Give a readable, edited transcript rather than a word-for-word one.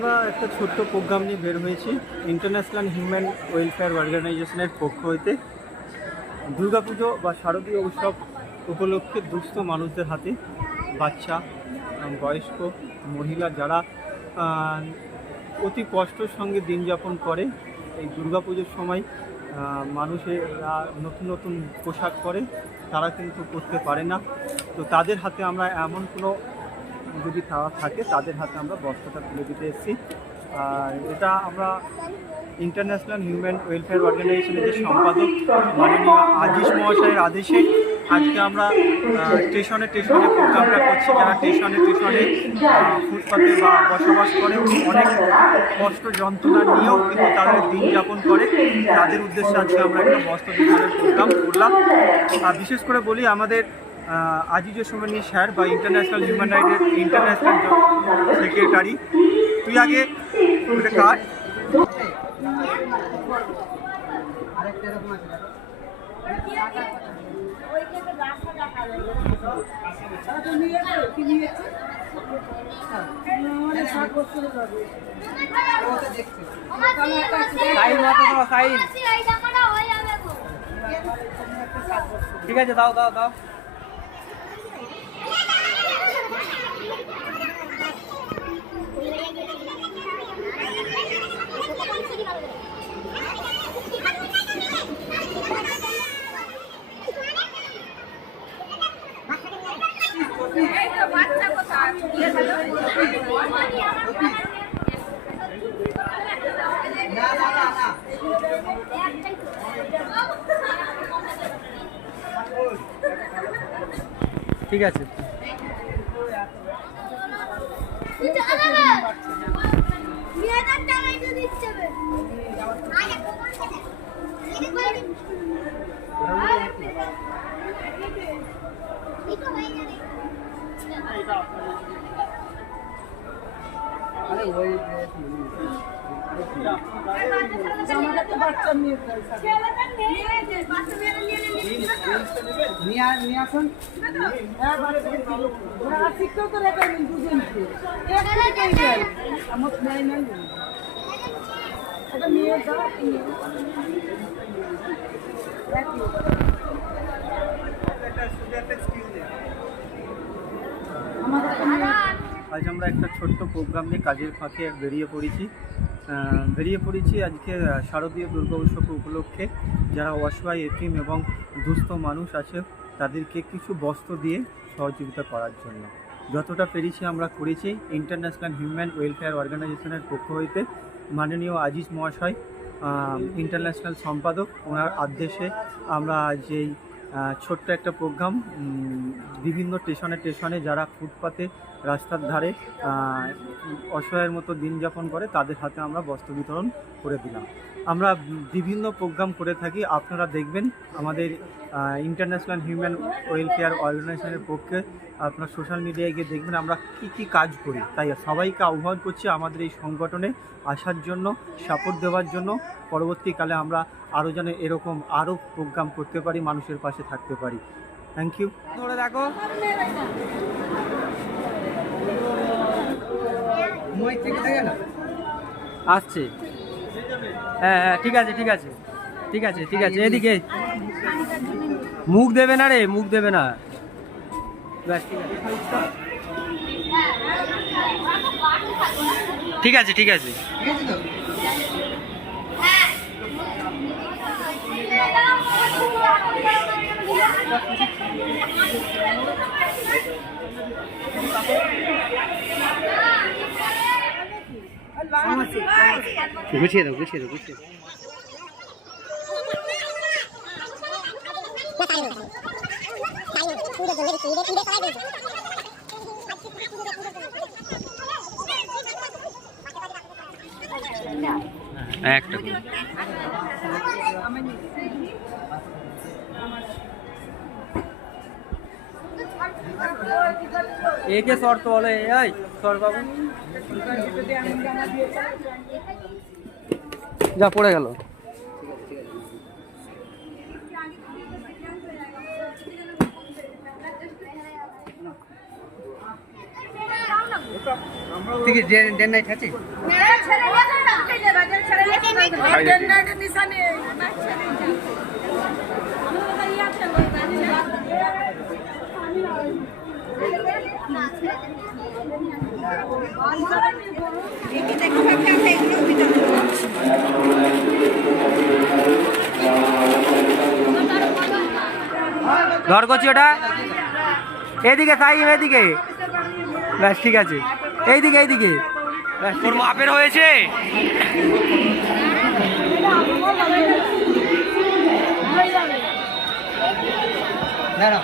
আমরা একটা ছোট্ট প্রোগ্রাম নিয়ে বের হয়েছি ইন্টারন্যাশনাল হিউম্যান ওয়েলফেয়ার অর্গানাইজেশনের পক্ষ হইতে। দুর্গাপুজো বা শারদীয় উৎসব উপলক্ষে দুস্থ মানুষদের হাতে, বাচ্চা, বয়স্ক, মহিলা যারা অতি কষ্টের সঙ্গে দিন যাপন করে, এই দুর্গাপুজোর সময় মানুষেরা নতুন নতুন পোশাক পরে, তারা কিন্তু করতে পারে না। তো তাদের হাতে আমরা এমন কোনো যদি তারা থাকে তাদের হাতে আমরা বস্ত্রটা তুলে দিতে এসেছি। আর এটা আমরা ইন্টারন্যাশনাল হিউম্যান ওয়েলফেয়ার অর্গানাইজেশনের যে সম্পাদক মাননীয় আজিজ মহাশয়ের আদেশে আজকে আমরা স্টেশনে প্রোগ্রামটা করছি। যারা স্টেশনে ফুটপাতে বা বসবাস করে, অনেক কষ্ট যন্ত্রণা নিয়েও কিন্তু তাদের দিন যাপন করে, তাদের উদ্দেশ্যে আজকে আমরা একটা বস্ত্র বিতরণের প্রোগ্রাম করলাম। আর বিশেষ করে বলি, আমাদের আজিজুর সোমানি স্যার বা ইন্টারন্যাশনাল হিউম্যান রাইটের ইন্টারন্যাশনাল সেক্রেটারি, তুই আগে ওটা কাট। ঠিক আছে, দাও দাও দাও। ঠিক আছে, আজ আমরা একটা ছোট্ট প্রোগ্রাম নিয়ে কাজের ফাঁকে বেরিয়ে পড়েছি আজকে শারদীয় দুর্গা উৎসব উপলক্ষে। যারা অসহায়, এতিম এবং দুস্থ মানুষ আছে, তাদেরকে কিছু বস্ত্র দিয়ে সহযোগিতা করার জন্য যতটা পেরেছি আমরা করেছি। ইন্টারন্যাশনাল হিউম্যান ওয়েলফেয়ার অর্গানাইজেশনের পক্ষ হইতে মাননীয় আজিজ মহাশয়, ইন্টারন্যাশনাল সম্পাদক, ওনার আদেশে আমরা যেই ছোট্ট একটা প্রোগ্রাম বিভিন্ন স্টেশনে যারা ফুটপাতে, রাস্তার ধারে অসহায়ের মতো দিন যাপন করে, তাদের হাতে আমরা বস্ত্র বিতরণ করে দিলাম। আমরা বিভিন্ন প্রোগ্রাম করে থাকি, আপনারা দেখবেন আমাদের ইন্টারন্যাশনাল হিউম্যান ওয়েলফেয়ার অর্গানাইজেশনের পক্ষে। আপনার সোশ্যাল মিডিয়ায় গিয়ে দেখবেন আমরা কী কাজ করি। তাই সবাইকে আহ্বান করছি আমাদের এই সংগঠনে আসার জন্য, সাপোর্ট দেওয়ার জন্য। পরবর্তীকালে আমরা আরও যেন এরকম আরও প্রোগ্রাম করতে পারি, মানুষের পাশে থাকতে পারি। Thank you. ধরে দেখো, আসছে। হ্যাঁ হ্যাঁ, ঠিক আছে ঠিক আছে ঠিক আছে ঠিক আছে। এদিকে মুখ দেবে না রে, মুখ দেবে না। ঠিক আছে ঠিক আছে। গুছিয়ে দাও গুছিয়ে দাও গুছিয়ে দাও। একটা একে শর্ত বলে, এই সর বাবু যা পড়ে গেল। তুই কি ডে নাইট আছিস? ধর করছি ওটা, এদিকে সাইম, এদিকে, ব্যাস ঠিক আছে, এইদিকে এইদিকে, তোর মাপের হয়েছে। দাঁড়াও